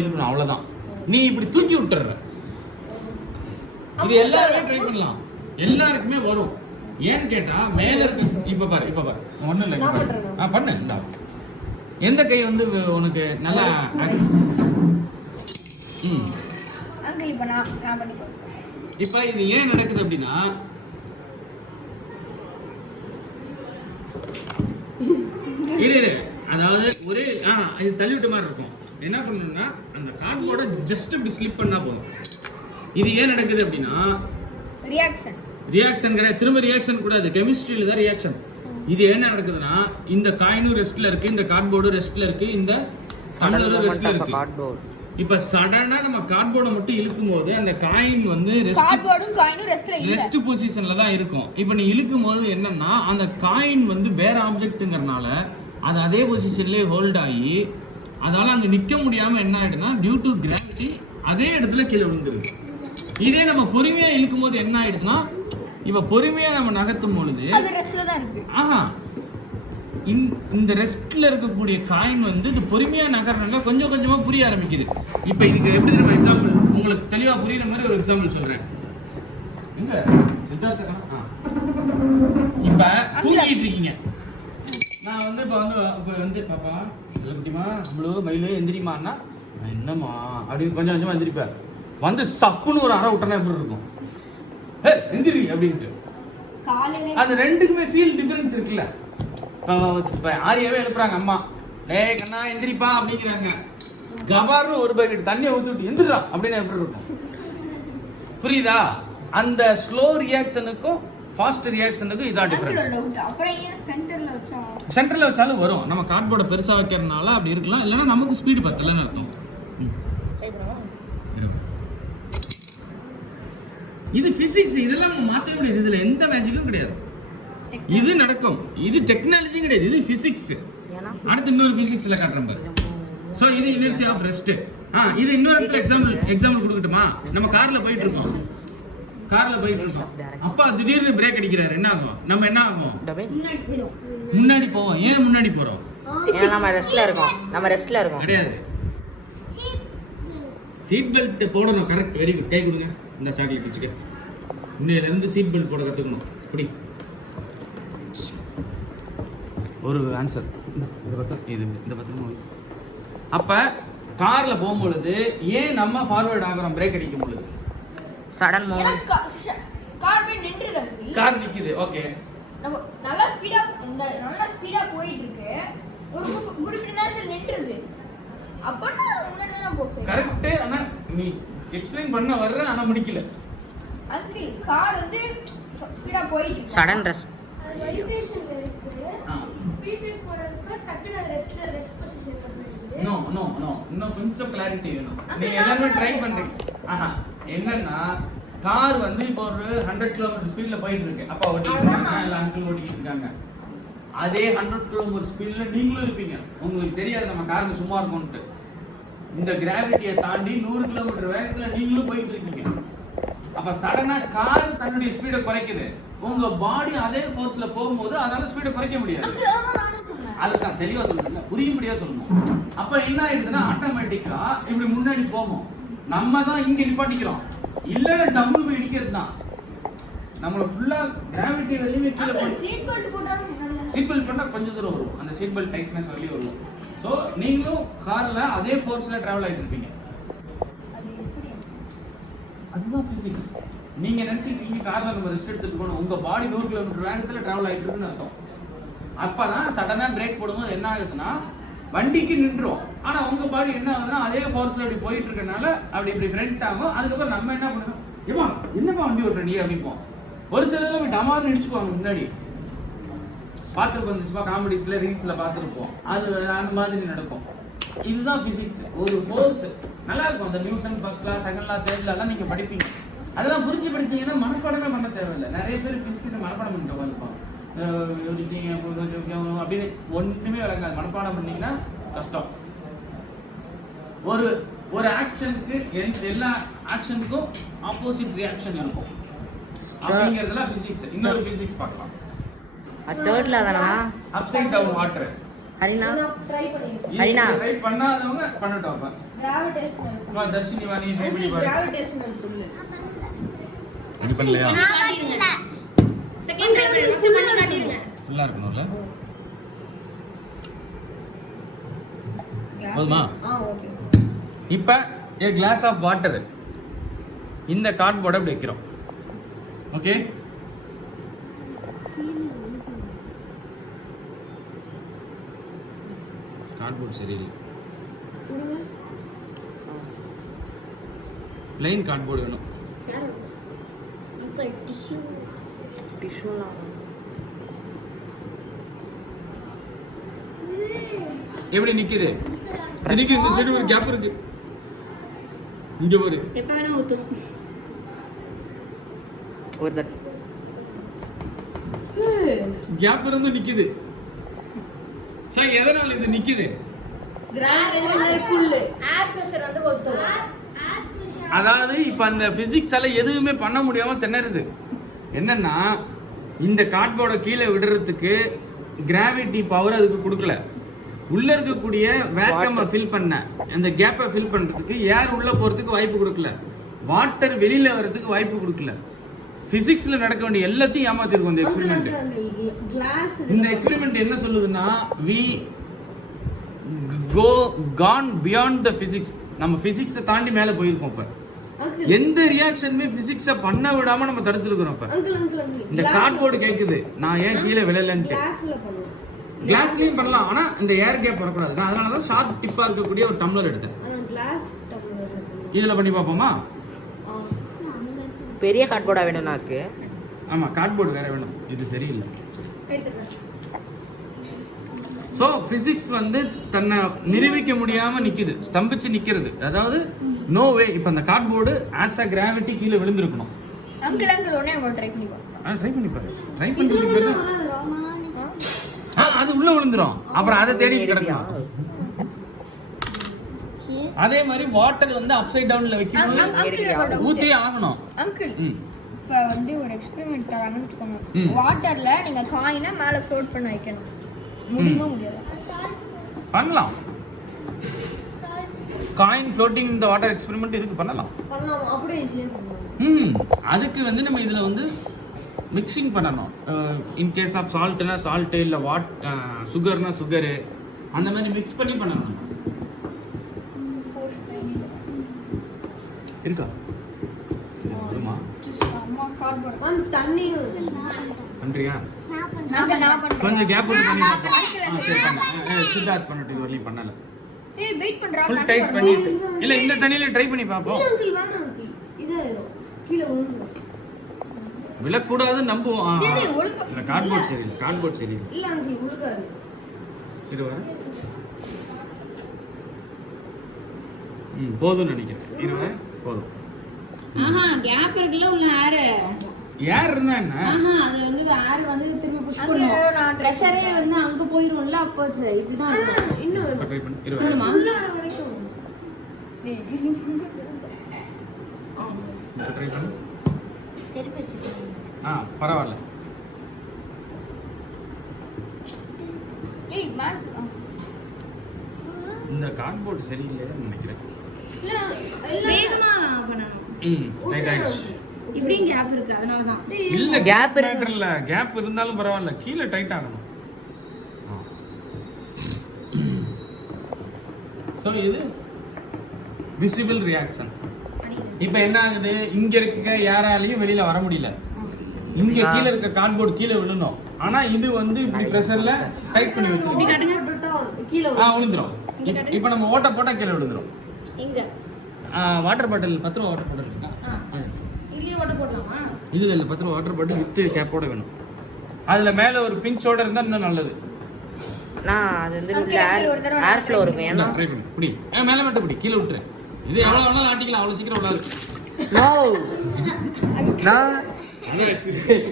இருக்கணும் அவ்வளவுதான். நீ இப்படி தூக்கி விட்டுற. இது எல்லாருமே ட்ரை பண்ணலாம், எல்லாருக்குமே வரும். ஏன்னு கேட்டா மேல இருக்கு. இப்ப பாரு ஒண்ணு இல்ல, பண்ணு. எந்த கை வந்து உனக்கு நல்லா ஆக்சஸ்? இப்ப இது ஏன் நடக்குது அப்படின்னா, இரு அதாவது ஒரே இது தள்ளிவிட்ட மாதிரி இருக்கும். என்ன பண்ணணும்னா அந்த கார்ட்போர்டை ஜஸ்ட் இப்படி ஸ்லிப் பண்ணா போதும். இது ஏன் நடக்குது அப்படின்னா ரியாக்ஷன் கிடையாது, திரும்ப ரியாக்ஷன் கூடாது, கெமிஸ்ட்ரியில தான் ரியாக்ஷன். இது என்ன நடக்குதுன்னா இந்த காயினும் ரெஸ்ட்ல இருக்கு, இந்த கார்ட்போர்டும் ரெஸ்ட்ல இருக்கு, இந்த டம்ளரும் ரெஸ்ட்ல இருக்கு. இப்ப சடனா நம்ம கார்ட்போர்டை மட்டும் இழுக்கும் போது அந்த காயின் வந்து ரெஸ்ட் பொசிஷன்ல தான் இருக்கும். இப்ப நீ இழுக்கும் போது என்னன்னா அந்த காயின் வந்து வேற ஆப்ஜெக்ட்ங்கறனால அது அதே பொசிஷன்லயே ஹோல்ட் ஆகி அதால அங்க நிக்க முடியாம என்ன ஆயிடுனா டியூ டு கிராவிட்டி அதே இடத்துல கீழே விழுந்துருது. இதே நம்ம பொறுமையா இழுக்கும் போது என்ன ஆயிடுதுன்னா இப்ப பொறுமையா நம்ம நகர்த்தும் பொழுது இந்த ரெஸ்ட்ல இருக்கக்கூடிய காயின் வந்து இது பொறுமையா நகர்றதுனால கொஞ்சம் கொஞ்சமா புரிய ஆரம்பிக்குது. இப்ப இதுக்கு எப்படி நம்ம எக்ஸாம்பிள் உங்களுக்கு தெளிவா புரியுற மாதிரி ஒரு எக்ஸாம்பிள் சொல்றேன். எங்க சித்தார்த்த இப்ப தூங்கிட்டு இருக்கீங்க. நான் வந்து இப்ப வந்து பாப்பா சொல்லிட்டிமா அவ்வளோ மயிலே எந்திரிமான்னா என்னம்மா அப்படின்னு கொஞ்சம் கொஞ்சமா எந்திரிப்பேன். வந்து சப்புன்னு ஒரு அரை விட்டனா எப்படி இருக்கும்? எந்திரி அப்படின்ட்டு. அந்த ரெண்டுக்குமே ஃபீல் டிஃபரன்ஸ் இருக்குல்ல. இப்போ ஆரியாவே எழுப்புறாங்க அம்மா, டேய் கண்ணா எந்திரிப்பா அப்படிங்கிறாங்க. கபார்னு ஒரு பக்கெட் தண்ணியை ஊற்றிட்டு எந்திரா அப்படின்னு எப்படி இருக்கும்? புரியுதா? அந்த ஸ்லோ ரியாக்ஷனுக்கும் ஃபாஸ்ட் ரியாக்ஷனுக்கும் இதான் டிஃபரன்ஸ். சென்டர்ல வச்சாலும் வரும். நம்ம கார்ட்போர்டை பெருசா வைக்கிறதுனால அப்படி இருக்கலாம், இல்லைன்னா நமக்கு ஸ்பீடு பத்தலன்னு அர்த்தம். இது பிசிக்ஸ், இதெல்லாம் மாற்றவே முடியாது. இதுல எந்த மேஜிக்கும் கிடையாது. இது நடக்கும், இது டெக்னாலஜி கிடையாது, இது பிசிக்ஸ். அடுத்து இன்னொரு பிசிக்ஸ்ல காட்டுறேன் பாரு. சோ இது யுனிவர்சிட்டி ஆஃப் ரெஸ்ட். இது இன்னொரு இடத்துல எக்ஸாம்பிள் கொடுக்கட்டுமா? நம்ம கார்ல போயிட்டு இருக்கோம், அப்பா திடீர்னு பிரேக் அடிக்கிறாரு, என்ன ஆகும்? நம்ம என்ன ஆகும்? முன்னாடி போவோம். ஏன் முன்னாடி போறோம்? நம்ம ரெஸ்ட்ல இருக்கோம். கிடையாது, சீட் பெல்ட் போடணும். Correct, very good. கை கொடுங்க. இந்த சாக்லேட் வச்சுக்க. இன்னையில இருந்து சீட் பெல்ட் போட கத்துக்கணும். அப்படி ஒரு ஆன்சர். இது இந்த பத்திரமா. அப்ப கார்ல போகும்பொழுது ஏன் நம்ம ஃபார்வர்ட் ஆகுறோம் பிரேக் அடிக்கும் பொழுது? Sudden movement. கார் நிக்குது, ஓகே, நம்ம நல்ல ஸ்பீடா போயிட்டு இருக்கு, ஒரு குறிப்பிட்ட நேரத்துல நின்றுது. அப்பனா முன்னாடி தான் போறோம். கரெக்ட். ஆனா நீ எக்ஸ்பிளைன் பண்ண வர்ற, ஆனா முடிக்கல. அங்க கார் வந்து ஸ்பீடா போயிட்டு இருக்கு. Sudden rest. வைப்ரேஷன் இருக்கு. ஸ்பீட் பிரேக் போறதுக்கு டக்குனு ரெஸ்ட் பொசிஷன் பண்ணுது. நோ இன்னும் கொஞ்சம் கிளாரிட்டி வேணும். நீங்க எல்லாரும் ட்ரை பண்றீங்க. என்னன்னா கார் வந்து இப்போ ஒரு 100 km ஸ்பீட்ல போயிட்டு இருக்கு. அப்பா ஓட்டிட்டு இருக்காங்க, இல்ல அங்கிள் ஓட்டிட்டு இருக்காங்க. அதே 100 km ஸ்பீட்ல நீங்களும் இருப்பீங்க. உங்களுக்கு தெரியாது நம்ம காருக்கு சும்மா இருக்கும்னு. இந்த கிராவிட்டியை தாண்டி 100 km வேகத்துல நீங்களும் போயிட்டு இருக்கீங்க. அப்ப சடனா கார் தன்னுடைய ஸ்பீடை குறைக்குது. உங்க பாடி அதே ஃபோர்ஸ்ல போகும்போது அதால ஸ்பீடை குறைக்க முடியாது. அதுதான் தெளிவா சொல்றேன், புரியும்படியா சொல்லணும். அப்ப என்ன ஆயிடுதுன்னா ஆட்டோமேட்டிக்கா இப்படி முன்னாடி போகும். நம்ம தான் இங்க நிப்பாட்டிக்கிறோம், இல்லன்னா டம்மு போய் இடிக்கிறது தான். நம்மள ஃபுல்லா கிராவிட்டி வெளியே கீழ போய் சீட் பெல்ட் போட்டா கொஞ்சம் தூரம் வரும். அந்த சீட் பெல்ட் டைட்னஸ் வெளியே வரும். சோ நீங்களும் கார்ல அதே ஃபோர்ஸ்ல டிராவல் ஆயிட்டு இருப்பீங்க. அதுதான் பிசிக்ஸ். நீங்க நினைச்சிருக்கீங்க கார்ல நம்ம ரெஸ்ட் எடுத்துட்டு போகணும், உங்க பாடி 100 km வேகத்துல டிராவல் ஆயிட்டு இருக்குன்னு அர்த்தம். அப்பதான் சடனா பிரேக் போடும்போது என்ன ஆகுதுன்னா வண்டிக்கு நின்றோம், ஆனா உங்க பாடி என்ன ஆகுதுன்னா அதே ஃபோர்ஸ்ல அப்படி போயிட்டு இருக்கனால அப்படி இப்படி ஃப்ரண்ட் ஆகும். அதுக்கப்புறம் நம்ம என்ன பண்ணுவோம், ஏமா என்னப்பா வண்டி ஓட்டுற நீ அப்படிப்போம். ஒரு சிலர்ல போய் டமார்னு இடிச்சுக்குவாங்க. முன்னாடி பார்த்துருப்போம், காமெடிஸ்ல ரீல்ஸ்ல பார்த்துருப்போம். அது அந்த மாதிரி நடக்கும். இதுதான் பிசிக்ஸ். ஒரு ஃபோர்ஸ் நல்லா இருக்கும். அந்த நியூட்டன் ஃபர்ஸ்ட் லா, செகண்ட் லா, தேர்ட் லா எல்லாம் நீங்க படிப்பீங்க. அதெல்லாம் புரிஞ்சு படிச்சீங்கன்னா மனப்பாடமே பண்ண தேவையில்லை. நிறைய பேர் பிசிக்ஸ் மனப்பாடம் பண்ணிட்டு உட்காந்துருப்பாங்க. அப்படின்னு ஒன்றுமே விளங்காது. மனப்பாடம் பண்ணீங்கன்னா கஷ்டம். ஒரு ஆக்ஷனுக்கு எல்லா ஆக்ஷனுக்கும் ஆப்போசிட் ரியாக்ஷன் இருக்கும். அப்படிங்கிறதுலாம் பிசிக்ஸ். இன்னொரு பிசிக்ஸ் பார்க்கலாம். தேர்ட்ல தானா? Upside down water. ஹரினா ட்ரை பண்ணிருக்கேன். ஹரினா. ட்ரை பண்ணாதவங்க பண்ணட்டும் அப்ப. கிராவிடேஷனல் வா தர்ஷினி வா நீ ட்ரை பண்ணி பாரு. Gravitational pull. இது பண்ணலையா? செகண்ட் டைம் ஃபர்ஸ்ட் பண்ணி காட்டிடுங்க. ஃபுல்லா இருக்கணும்ல. போதுமா? ஓகே. இப்போ a glass of water இந்த கார்ட்போர்டை அப்படி வைக்கிறோம். ஓகே, கார்ட்போர்ட் சரியில்லை. பிளைன் கார்ட்போர்டு வேணும். இப்போ டிஷ்யூ டிஷ்யூலாம் எப்படி நிக்குது? இதுக்கு இந்த சைடு ஒரு கேப் இருக்கு. இங்க பாரு. எப்ப வேணா ஊத்தும். ஒரு தட் கேப் இருந்து நிக்குது. சார் எதனால இது நிக்குது? Gravitational pull. ஏர் பிரஷர் வந்து கொளுத்தும். அதாவது இப்ப அந்த பிசிக்ஸால எதுவுமே பண்ண முடியாம திணறுது. என்னன்னா இந்த கார்ட்போர்டை கீழே விடுறதுக்கு கிராவிட்டி பவர் அதுக்கு கொடுக்கல. உள்ள இருக்கக்கூடிய வேக்கமை ஃபில் பண்ண அந்த கேப்பை ஃபில் பண்றதுக்கு ஏர் உள்ள போறதுக்கு வாய்ப்பு கொடுக்கல. வாட்டர் வெளியில வர்றதுக்கு வாய்ப்பு கொடுக்கல. பிசிக்ஸ்ல நடக்க வேண்டிய எல்லாத்தையும் ஏமாத்திருக்கும் இந்த எக்ஸ்பெரிமெண்ட். கிளாஸ் இந்த எக்ஸ்பெரிமெண்ட் என்ன சொல்லுதுன்னா we go gone beyond the physics. நம்ம பிசிக்ஸை தாண்டி மேல போயிருக்கோம். இப்ப அங்கிள் எந்த ரியாக்ஷனுமே பிசிக்ஸை பண்ண விடாம நம்ம தடுத்துருக்கிறோம். இப்ப அங்கிள் இந்த கார்ட்போர்டு கேக்குது நான் ஏன் கீழே விழலன்ட்டு. கிளாஸ்ல பண்ணுவோம். கிளாஸ்லயும் பண்ணலாம், ஆனா இந்த ஏர் கேப் வரக்கூடாது. நான் அதனால தான் ஷார்ட் டிப்பா இருக்கக்கூடிய ஒரு டம்ளர் எடுத்தேன். அந்த கிளாஸ் டம்ளர். இதுல பண்ணி பார்ப்போமா? பெரிய கார்ட்போர்டா வேணும் எனக்கு. ஆமா, கார்ட்போர்டு வேற வேணும். இது சரியில்லை. எடுத்துறேன். ஸோ பிசிக்ஸ் வந்து தன்னை நிரூபிக்க முடியாம நிக்குது, ஸ்தம்பிச்சு நிக்கிறது. அதாவது நோ வே. இப்போ அந்த கார்ட்போர்டு ஆஸ் அ கிராவிட்டி கீழே விழுந்திருக்கணும். அங்கிள் ஒண்ணே நம்ம ட்ரை பண்ணி பார்ப்போம். ட்ரை பண்ணி பாரு. ட்ரை பண்ணுறது அது உள்ள விழுந்துரும். அப்புறம் அதை தேடி கிடக்கும். அதே மாதிரி வாட்டர் வந்து அப்சைட் டவுன்ல வைக்கணும், ஊத்தியே ஆகணும். அங்கிள் ம். இப்போ வந்து ஒரு எக்ஸ்பெரிமெண்ட் தராங்கன்னு வச்சுக்கோங்க. வாட்டர்ல நீங்க காயினை மேல ஃப்ளோட் பண்ண வைக்கணும். முடியுமா முடியாது? பண்ணலாம். காயின் ஃப்ளோட்டிங் இந்த வாட்டர் எக்ஸ்பெரிமெண்ட் இதுக்கு பண்ணலாம். பண்ணலாம். அப்படியே ஈஸியா பண்ணலாம். அதுக்கு வந்து நம்ம இதுல வந்து மிக்சிங் பண்ணணும். இன் கேஸ் ஆஃப் சால்ட்னா சால்ட்டு, இல்லை சுகர்னா சுகரு, அந்த மாதிரி மிக்ஸ் பண்ணி பண்ணணும். இருக்கா? சரி, வருமா? அம்மா கார்போர்ட். மேம் தண்ணியும் பண்றியா? நான் பண்ணேன். கொஞ்சம் கேப் விட்டு பண்ணி நான் பார்ப்போம். சரி பண்ண. சித்தார்த் பண்ணிட்டு இது வரலையும் பண்ணல. ஏய் வெயிட் பண்றா. ஃபுல் டைட் பண்ணிட்டு இல்ல இந்த தண்ணியில ட்ரை பண்ணி பார்ப்போம். அங்கிள் வேணாம் அங்கிள். இதாயிரும். கீழ விழுந்துரும். விழக்கூடாது நம்புவோம். டேய் ஒழுங்கா. இல்ல கார்ட்போர்ட் சரியில்லை. கார்ட்போர்ட் சரியில்லை. இல்ல அங்கிள் விழுகாது. இது வர போதும்னு நினைக்கிறேன். இருவ போதும். ஆஹா கேப் இருக்குல்ல உள்ள ஏர். ஏர் இருந்தா என்ன? ஆஹா அது வந்து ஏர் வந்து திரும்ப புஷ் அங்க நான் பண்ணும். பிரஷரே வந்து அங்க போயிரும்ல. அப்போ இப்படி தான் இருக்கும். இன்னும் ட்ரை பண்ணி இருவ போதுமா? உள்ளார வரைக்கும். டேய் ட்ரை பண்ணு. திருப்பி வச்சுக்கோ. பரவாயில்ல. ஏய் மாத்து. இந்த கார்ட்போர்ட் சரியில்லைன்னு நினைக்கிறேன். வேகமா பண்ணணும். ரைட் ஆயிடுச்சு. இப்படியும் கேப் இருக்கு அதனால தான். இல்ல Gap கேப் இருக்கு. இல்ல கேப் இருந்தாலும் பரவாயில்ல, கீழே டைட் ஆகணும். சோ இது விசிபிள் ரியாக்ஷன். இப்போ என்ன ஆகுது? இங்க இருக்க யாராலையும் வெளியில வர முடியல. இங்க கீழ இருக்க கார்ட்போர்ட் கீழே விழணும். ஆனா இது வந்து இப்படி பிரஷர்ல டைட் பண்ணி வச்சிருக்கோம். கீழ விழுந்துரும். இப்போ நம்ம ஓட்ட போட்டா கீழே விழுந்துரும். இங்க வாட்டர் பாட்டில் 10 ரூபா வாட்டர் பாட்டில் இருக்கா? இதுலயே ஓட்ட போடலாமா? இதுல இல்ல 10 ரூபா வாட்டர் பாட்டில் வித் கேப்போட வேணும். அதுல மேல ஒரு பிஞ்சோட இருந்தா இன்னும் நல்லது. நான் அது வந்து உள்ள ஏர் ஃப்ளோ இருக்கும். ஏன்னா ட்ரை பண்ணு. இப்படி மேல மட்டும் இப்படி கீழே விட்டுரு. இது எவ்வளவு வேணாலும் ஆட்டிக்கலாம், அவ்வளவு சீக்கிரம் விடாது. நோ நான் எக்ஸ்பீரியன்ஸ்